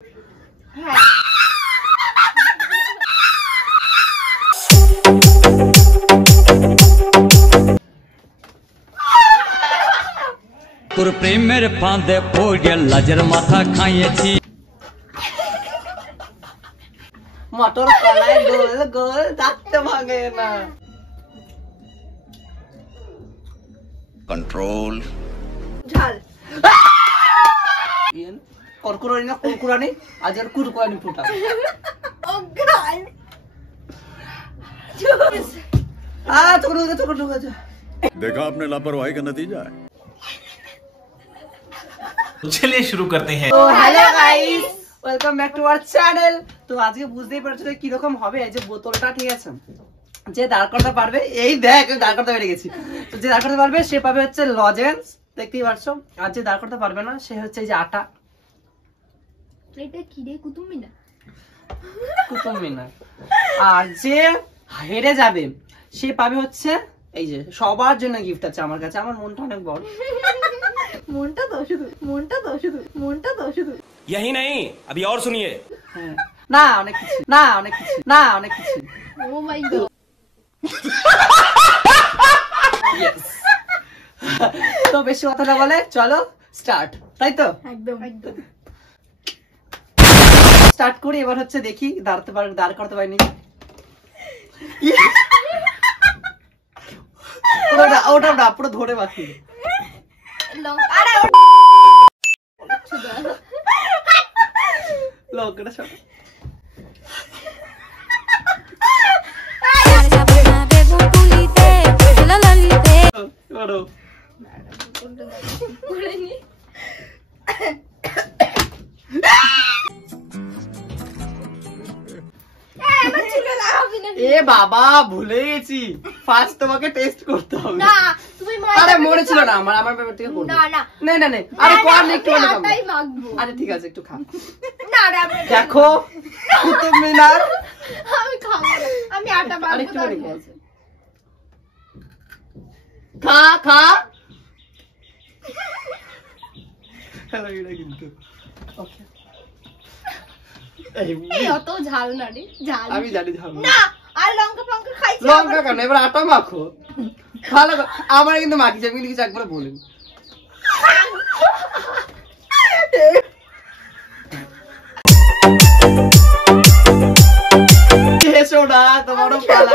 তোর প্রেমের ফাঁদে পড়ে লাজের মাথা খাইয়েছি। মটর কলাই গোল গোল ডাকতে ভাগে না। কন্ট্রোল ঝাল করকুরানি না কুরকুরানি আজ আর কুরকুরানি ফুটা। ও গাল চুপ देखा आपने लापरवाही का नतीजा है। चलिए शुरू करते हैं। তো hello guys, welcome back to our channel. তো আজকে বুঝতেই পারছো কি রকম হবে এই যে বোতলটা, ঠিক আছে? যে দাঁড় করতে পারবে, এই দেখ দাঁড় করতে পেরে গেছি। তো যে দাঁড় করতে পারবে সে পাবে হচ্ছে লজেন্স, দেখতেই পারছো। আর যে দাঁড় করতে পারবে না সে হচ্ছে এই যে আটা। এটা কি রে? কুতুব মিনার। কুতুব মিনার। আর যে হেরে যাবে সে পাবে হচ্ছে এই যে, সবার জন্য গিফট আছে আমার কাছে। আমার মনটা অনেক বড়। মনটা তো শুধু यही नहीं, अभी और सुनिए। হ্যাঁ, না অনেক কিছু। ও মাই গড। তো বেশি কথা না বলে চলো স্টার্ট, তাই তো? একদম স্টার্ট করি। এবার হচ্ছে দেখি দাঁড় করতে পারিনি। ওটা না পুরো ধরে বাকি। আরে লঙ্কাটা সব এ বাবা ভুলে গেছি, ফার্স্ট তোমাকে টেস্ট করতে হবে। না তুমি আরে মনে ছিল না আমার পেপার থেকে করব। না আরে কোন একটু মনে করো। আটাই মাখবো। আরে ঠিক আছে একটু খা। না রে আমি দেখো কুতুব মিনার। আমি খাবো না, আমি আটা আরে একটু মাখবো। মনে করো। খা হ্যালো এটা কিন্তু ওকে। এই অত ঝাল না রে, ঝাল আমি জানি ঝাল না। আর লঙ্কা খাইছি। লঙ্কা কেন? এবার আটা মাখো ভালো করে। আমার কিন্তু মাখি যাবে কিন্তু কিছু একবার বলেন। এসো না, তোমারও পালা।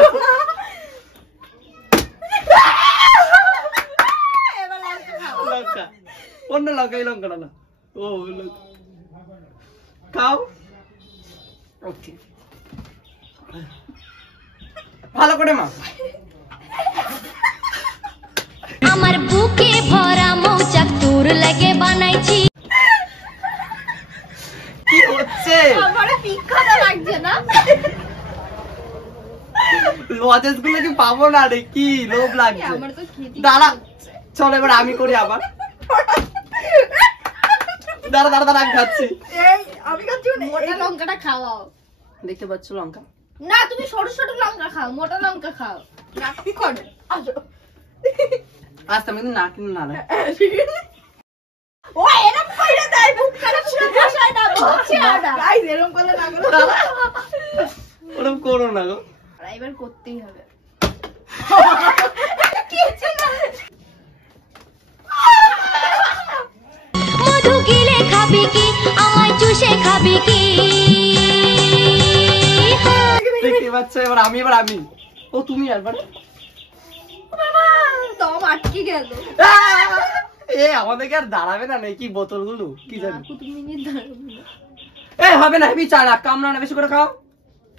লঙ্কা অন্য লঙ্কা, এই লঙ্কাটা না। ও লঙ্কা খাও। ওকে ভালো করে মা। আমার বুকে ভরা মৌচাক তোর লাগে বানাইছি। কি হচ্ছে? আমার পিখাটা লাগছে না। লজেন্স গুলো কি পাবো না রে? কি লোভ লাগছে। আমার তো খেতে দাঁড়া চলো এবার আমি করি আবার। দাঁড়া আমি খাচ্ছি। এই আমি খাচ্ছি না। মোটা লঙ্কাটা খাওয়াও। দেখতে পাচ্ছ লঙ্কা? না তুমি ছোট ছোট লঙ্কা খাও, মোটা লঙ্কা খাও। না কর আসো। আস্তে আমি কিন্তু না ও এরকম কইরা দেয়, বুক খারাপ শুনে বসায় না, বলছি না গাইস এরকম করলে না করো। ওরকম করো না গো। আর এবার করতেই হবে। কি হচ্ছে না? মধু গিলে খাবি কি, আমায় চুষে খাবি কি? দেখতে পাচ্ছ এবার আমি। ও তুমি একবার। বাবা দম আটকে গেল। এ আমাদেরকে আর দাঁড়াবে না নাকি বোতলগুলো? কি জানি। কুতুব মিনিট দাঁড়াবো না। এ হবে না, আমি চার কামড়া না, বেশি করে খাও।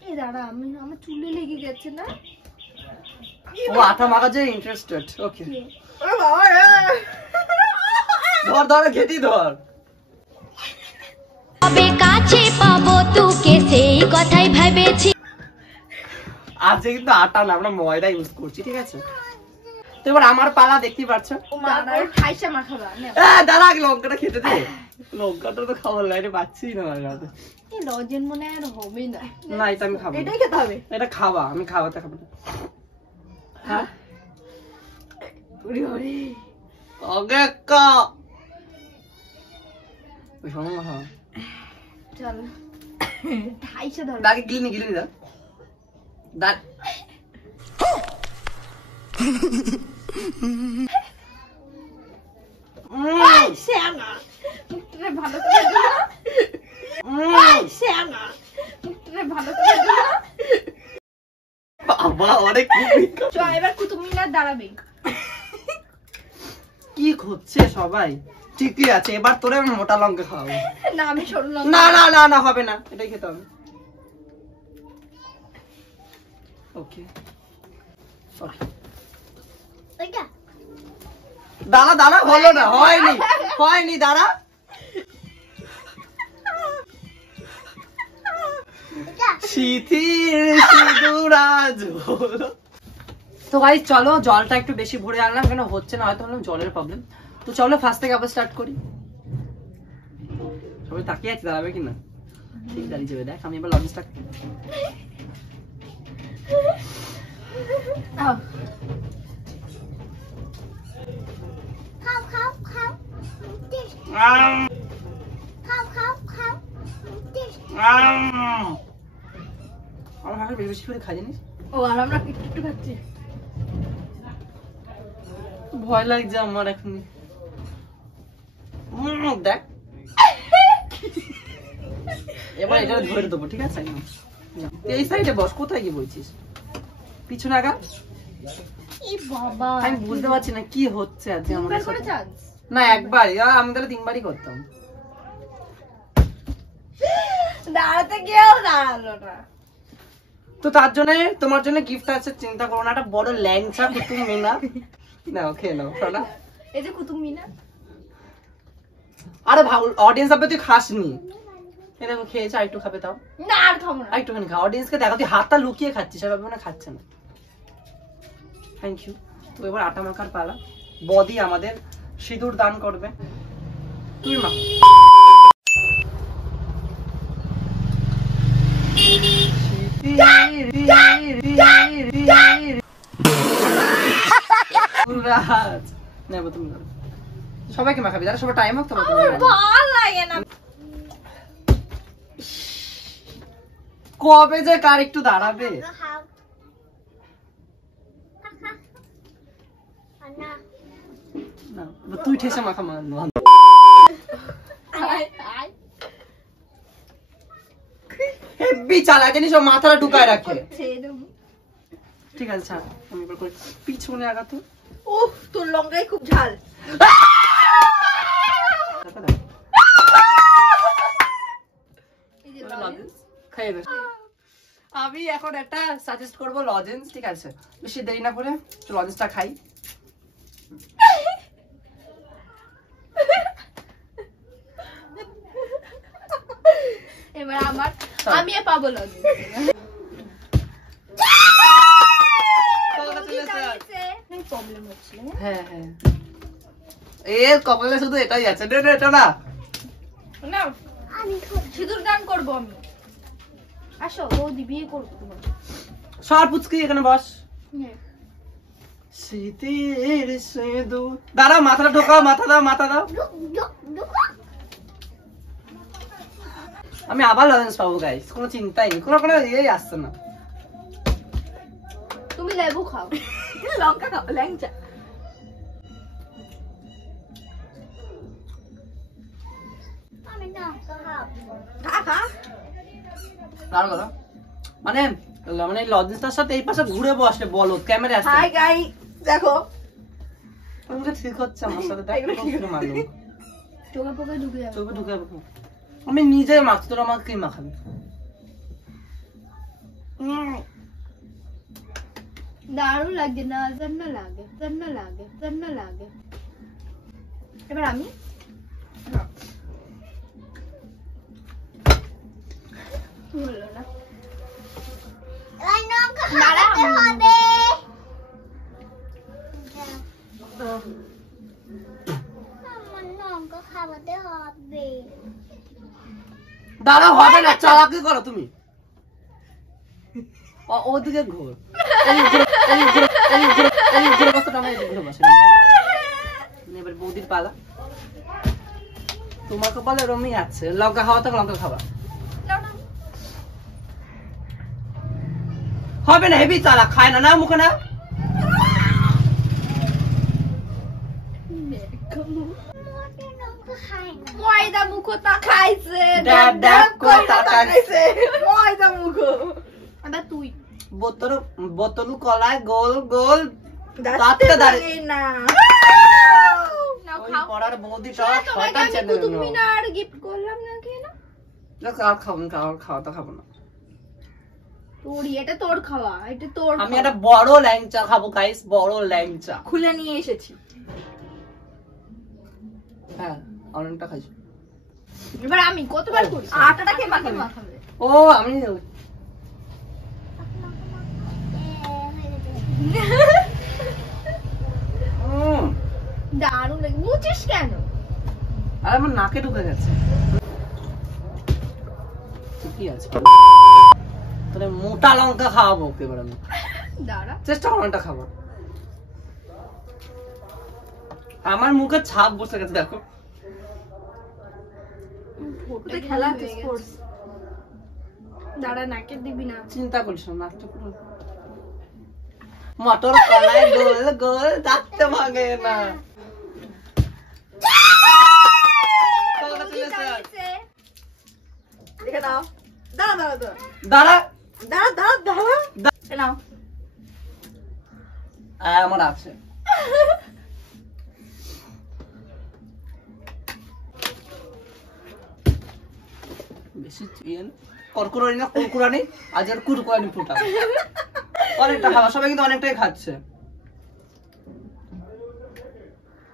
এই দাঁড়া, আমার চুলে লেগে গেছে না। ও আটা মাখার জন্য ইন্টারেস্টেড। ওকে ওরে বাবা ধর ঘেটি ধর। তবে কাছে পাবো তোকে সেই কথাই ভেবেছি। আজকে কিন্তু আটা না, আমরা ময়দা ইউজ করছি, ঠিক আছে? তো এবার আমার পালা, দেখতেই পাচ্ছ। তারপর খাইসা মাখাবা না। দাঁড়া আগে লঙ্কাটা খেতে দে। লঙ্কাটা তো খাওয়ার লাইনে পাচ্ছি না আমার কাছে। এই লজেন মনে আর হবে না। না এটা আমি খাবো। এটাই খেতে হবে। এটা খাবা, আমি খাওয়াতে খাবো না। হ্যাঁ ওরে ওরে আগে কা ওই শোনো না। চল 250 ধর দাগে গিলিনি দা দাগ শ্যামা মুখটা ভালো করে দিও শ্যামা মুখটা ভালো করে দিও বাবা অনেক চ এবার কুতুব মিনার দাঁড়াবে কি খুঁজছে সবাই ঠিকই আছে এবার তোরে মোটা লঙ্কা খাওয়াবো না আমি সরু লঙ্কা না না না না হবে না এটাই খেতে হবে ওকে ওইটা দাঁড়া দাঁড়া হলো না হয়নি দাঁড়া শীতের সিঁদুরাজ হলো। তো ভাই চলো জলটা একটু বেশি ভরে আনলাম কেন হচ্ছে না হয়তো হলাম জলের প্রবলেম তো চলো ফার্স্ট থেকে আবার স্টার্ট করি সবাই তাকিয়ে আছে দাঁড়াবে কিনা ঠিক দাঁড়িয়ে যাবে দেখ আমি এবার লঞ্চটা খাও খাও খাও খাও খাও খাও আমার হাতে বেশি বেশি করে খাই জানিস ও আর আমরা একটু খাচ্ছি ভয় লাগছে আমার এখন দেখ এবার এটা ধরে দেবো ঠিক আছে এই সাইডে বস কোথায় কি বলছিস পিছনে আগা এই বাবা আমি বুঝতে পারছি না কি হচ্ছে আজকে আমাদের করে সাথে চান্স না একবার আমি তাহলে 3 বারই করতাম দাঁড়াতে গিয়েও দাঁড়ালো না তো তার জন্য তোমার জন্য গিফট আছে চিন্তা করো না একটা বড় ল্যাংচা কুতুব মিনার নাও খেয়ে নাও শোনা এই যে কুতুব মিনার আরে ভালো অডিয়েন্স আপনি তুই খাসনি এটা খেয়েছে আর একটু খাবে তাও না আর খাবো না আর একটুখানি খা অডিয়েন্সকে দেখো তুই হাতটা লুকিয়ে খাচ্ছিস আর ভাবে না খাচ্ছে না থ্যাংক ইউ তো এবার আটা মাখার পালা বদি আমাদের সিঁদুর দান করবে তুই মা নেবো তুমি সবাইকে মাখাবি যারা সবাই টাইম হোক তোমার ভালো লাগে না কবে যে কার একটু দাঁড়াবে না তুই ঠেসে মাখা মারলো হেভি চালা জানিস ও মাথাটা ঢুকায় রাখে ঠিক আছে ছাড় আমি এবার করি পিছনে আগা তো উফ তোর লঙ্কায় খুব ঝাল খাইয়ে দে আমি এখন একটা সাজেস্ট করবো লজেন্স ঠিক আছে বেশি দেরি না করে লজেন্সটা খাই এবার আমার আমি পাবো লজেন্স প্রবলেম হচ্ছে হ্যাঁ হ্যাঁ এর কপালে শুধু এটাই আছে নে এটা না না আমি সিঁদুর দান করবো আমি আসো বৌদি বিয়ে করবো তোমার সর পুচকি এখানে বস শীতের সিঁদুর দাঁড়াও মাথাটা ঢোকাও মাথা দাও আমি আবার লজেন্স পাবো গাইস কোনো চিন্তাই নেই কোনো ইয়েই আসছে না তুমি লেবু খাও লঙ্কা খাও ল্যাংচা আমি না দাঁড়াও মানে মানে লজেন্সটার সাথে এই পাশে ঘুরে বসে বলো ক্যামেরা আসছে হাই গাইস দেখো তোমাকে ঠিক হচ্ছে আমার সাথে দেখো মারলো চোখে পোকে ঢুকে যাবে চোখে ঢুকে যাবো আমি নিজে মাখছি তোর আমাকে কি মাখাবি দারুণ লাগছে না লাগে এবার আমি হলো না দাঁড়া হবে না চালাকি করো তুমি ওদিকে ঘোর এবার বৌদির পালা তোমার কপালে রমি আছে লঙ্কা খাওয়া তো লঙ্কা খাওয়া হবে না, হেভি চালা, খায় না, না মুখে না। ময়দা মুখো তা খাইছে, ড্যাব ড্যাব করে তাকাইছে। ময়দা মুখো। এবার তুই বোতলু কলায় গোল গোল দাঁতটা দাঁড়িয়ে না ওই খাও। পড়ার বৌদি সব তোমাকে শয়তান আমি ছেলে কুতুব গুলো। মিনার গিফট করলাম না কেন? আর খাবো না, খাওয়া তো খাবো না। তোরই, এটা তোর খাওয়া, এটা তোর আমি খাওয়া। একটা বড় ল্যাংচা খাবো গাইস, বড় ল্যাংচা। খুলে নিয়ে এসেছি। হ্যাঁ অনেকটা খাইছি। এবার আমি কতবার করি? আটাটা কে মাখাবে? ও আমি দারুণ লাগে। মুচিস কেন? আর আমার নাকে ঢুকে গেছে। ঠিকই আছে, তাহলে মোটা লঙ্কা খাওয়াবো ওকে। এবার আমি দাঁড়া। চেষ্টা করো একটা খাবো। আমার মুখে ছাপ বসে গেছে দেখো। ওটা খেলা আছে স্পোর্টস। দাঁড়া, নাকে দিবি না। চিন্তা করিস না, নাকটা পুরো মটর কলাই গোল গোল দাঁতটা ভাঙে না। দেখে নাও। দাঁড়া দাঁড়া দাঁড়া দাঁড়া দাঁড়া দাঁড়া দাঁড়া নাও। আমার আছে। বেশি করকুরানি না কুরকুরানি, আজ আর কুরকুরানি ফুটা। অনেকটা খাওয়া, সবাই কিন্তু অনেকটাই খাচ্ছে।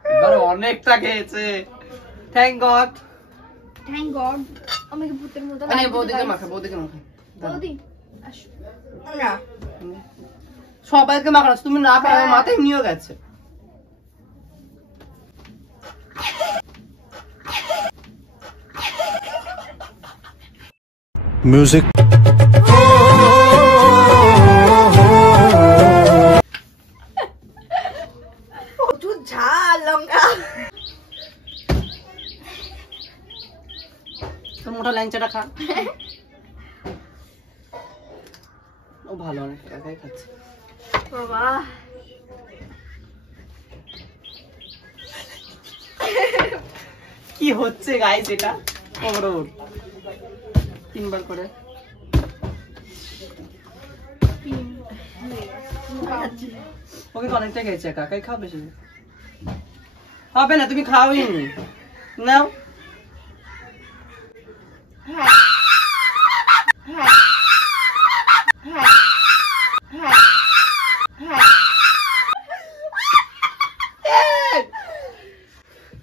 এবার অনেকটা খেয়েছে, থ্যাংক গড। Thank god. আমাকে ভূতের মতো মানে লাগছে। বৌদিকে মাখা, বৌদিকে মাখা। বৌদি আসো। না সবাইকে মাখানো, তুমি না পারো, আমার মাথায় নিয়ে গেছে। म्यूजिक প্রচুর ঝাল লঙ্কা। তোর মোটা ল্যাংচাটা খা। ও ভালো, অনেক একাই খাচ্ছে। বাবা কি হচ্ছে গাইস এটা? ওর তিনবার করে ওকে অনেকটা খেয়েছে, কাকাই খাও বেশি। হবে না, তুমি খাওই নি, নাও। হ্যাঁ হ্যাঁ হ্যাঁ হ্যাঁ হ্যাঁ।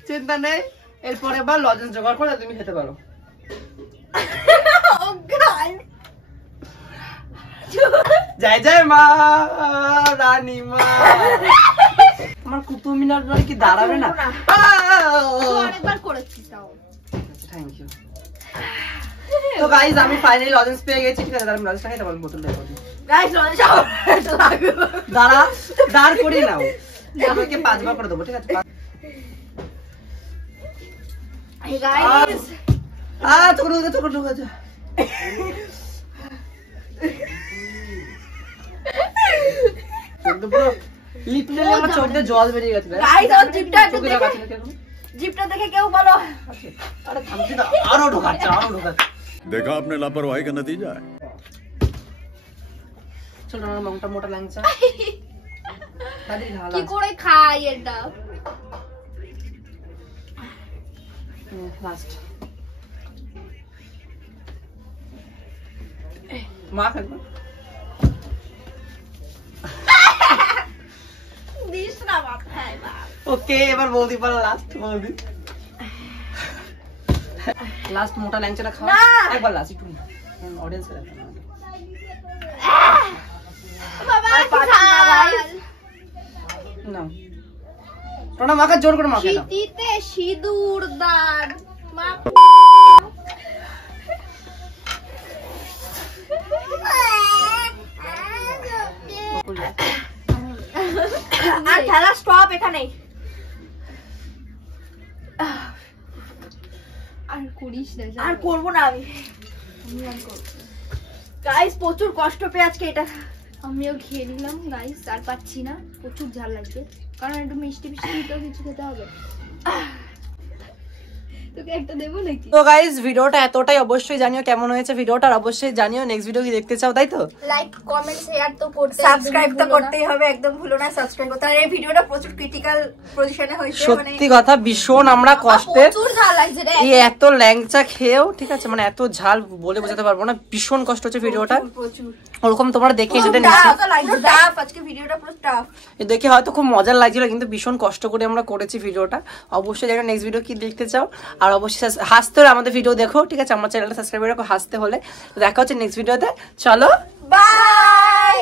চিন্তা নেই, এরপরে এবার লজেন্স জোগাড় করে তুমি খেতে পারো। জয় জয় মা রানী মা। আমার কুতুব মিনার কি দাঁড়াবে না? অনেকবার করেছি তাও। Thank you. তো গাইস আমি ফাইনালি লজেন্স পেয়ে গেছি, ঠিক আছে? আমি লজেন্সটা খেতে পারবো, বোতলটা করবো। গাইস লজেন্স লাগবে। দাঁড়া, দাঁড় করে নাও, আমাকে 5 বার করে দেবো, ঠিক আছে? এই গাইস ছোট ঢুকে যা। লিটারালি আমার চোখ দিয়ে জল বেরিয়ে গেছে। গাইস আমার জিপটা একটু চোখে দেখে, লাগাচ্ছে না কেন? জিপটা দেখে কেউ বলো। আরে থামছি না, আরো ঢোকাচ্ছে। देखा आपने लापरवाही का नतीजा है। চলো না, মোটা মোটা ল্যাংচা। দাদি ঢালা কি করে খাই এটা? লাস্ট মা খাবে। দিস না মাথায় বাপ। ওকে, এবার বৌদি পালা, লাস্ট বৌদি। লাস্ট মোটা ল্যাংচাটা খাও না। একবার, লাস্ট একটু অডিয়েন্স এর বাবা পাচ্ছি না, guys। না টোনা মাখা, জোর করে মাখা দাও। শীতিতে সিঁদুর দান মা। আর খেলা স্টপ এখানে। আর করিস না, আর করবো না আমি। গাইস প্রচুর কষ্ট পেয়ে আজকে এটা আমিও খেয়ে নিলাম গাইস, আর পাচ্ছি না, প্রচুর ঝাল লাগছে, কারণ একটু মিষ্টি মিষ্টিও কিছু খেতে হবে। তোকে একটা দেবো নাকি? তো গাইস ভিডিওটা এতটাই, অবশ্যই জানিও কেমন হয়েছে ভিডিওটা, আর অবশ্যই জানিও নেক্সট ভিডিও কি দেখতে চাও, তাই তো? লাইক কমেন্ট শেয়ার তো করতে, সাবস্ক্রাইব তো করতেই হবে, একদম ভুলো না সাবস্ক্রাইব করতে। আর এই ভিডিওটা প্রচুর ক্রিটিক্যাল পজিশনে হয়েছে, মানে সত্যি কথা ভীষণ আমরা কষ্টে প্রচুর ঝাল লাগছে রে। এই এত ল্যাংচা খেয়েও, ঠিক আছে, মানে এত ঝাল বলে বোঝাতে পারবো না, ভীষণ কষ্ট হচ্ছে ভিডিওটা। প্রচুর ওরকম তোমরা দেখে যেটা টাফ, আজকে ভিডিওটা পুরো টাফ। দেখে হয়তো খুব মজার লাগছিল, কিন্তু ভীষণ কষ্ট করে আমরা করেছি ভিডিওটা। অবশ্যই জানো নেক্সট ভিডিও কি দেখতে চাও, আর অবশ্যই হাসতে হলে আমাদের ভিডিও দেখো, ঠিক আছে? আমার চ্যানেলটা সাবস্ক্রাইব করে রাখো হাসতে হলে। দেখা হচ্ছে নেক্সট ভিডিওতে, চলো বাই।